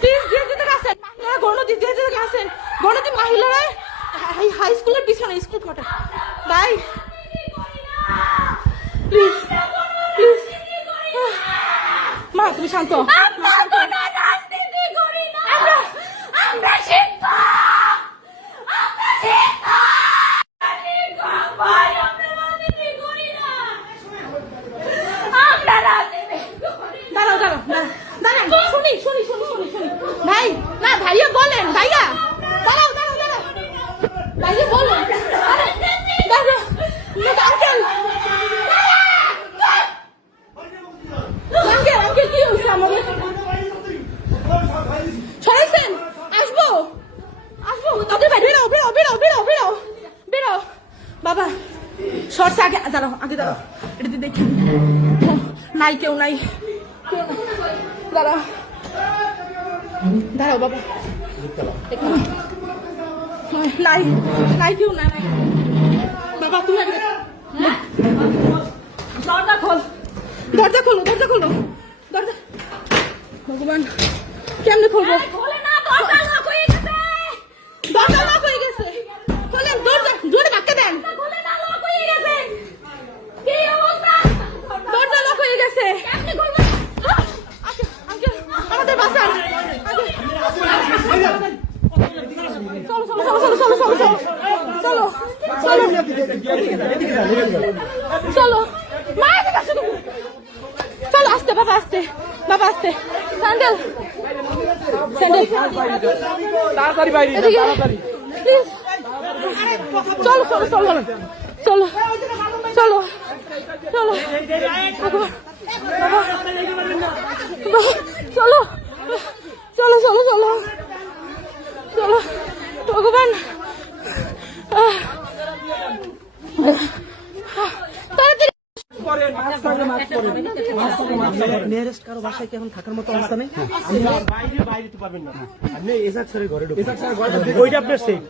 Please দিয়ে দিতে গেছেন মহিলারা গণতি দিয়ে দিতে গেছেন গণতি মহিলারা হাই স্কুলের পিছনে স্কুল কোয়ার্টার ভাই প্লিজ প্লিজ মা তুমি শান্ত ভাই না ভাইয়া বলেন ভাইয়া দাঁড়াও দাঁড়াও দাঁড়াও ভাইয়া বলেন আঙ্কেল আঙ্কেল আঙ্কেল কি হয়েছে আমাদের সরাইছেন আসবো আসবো তাদের ভাই বেরো বেরো বেরো বেরো বেরো বেরো বাবা সরছে আগে দাঁড়াও আগে দাঁড়াও এটা দেখি নাই কেউ নাই দাঁড়াও দাঁড়াও বাবা নাই নাই কেউ না নাই বাবা তুমি দরজা খোল দরজা খোলো দরজা খোলো দরজা ভগবান কেমনে খুলবো দরজা লক হয়ে গেছে খোলেন দরজা জোরে ধাক্কা দেন দরজা লক হয়ে গেছে আমাদের বাসান চলো চলো চলো চলো চলো চলো চলো চলো চলো মায়ের কাছে চলো আসতে বাবা আসতে বাবা আসতে স্যান্ডেল স্যান্ডেল তাড়াতাড়ি বাইরে তাড়াতাড়ি প্লিজ চলো চলো চলো চলো চলো চলো বাবা চলো চলো চলো চলো চলো ভগবান নিয়ারেস্ট কারো বাসায় কি এখন থাকার মতো অবস্থা নেই? বাইরে তো পারবেন না, আপনি এসাক স্যারের ঘরে ঢুকবেন, ওইটা আপনার সেফ।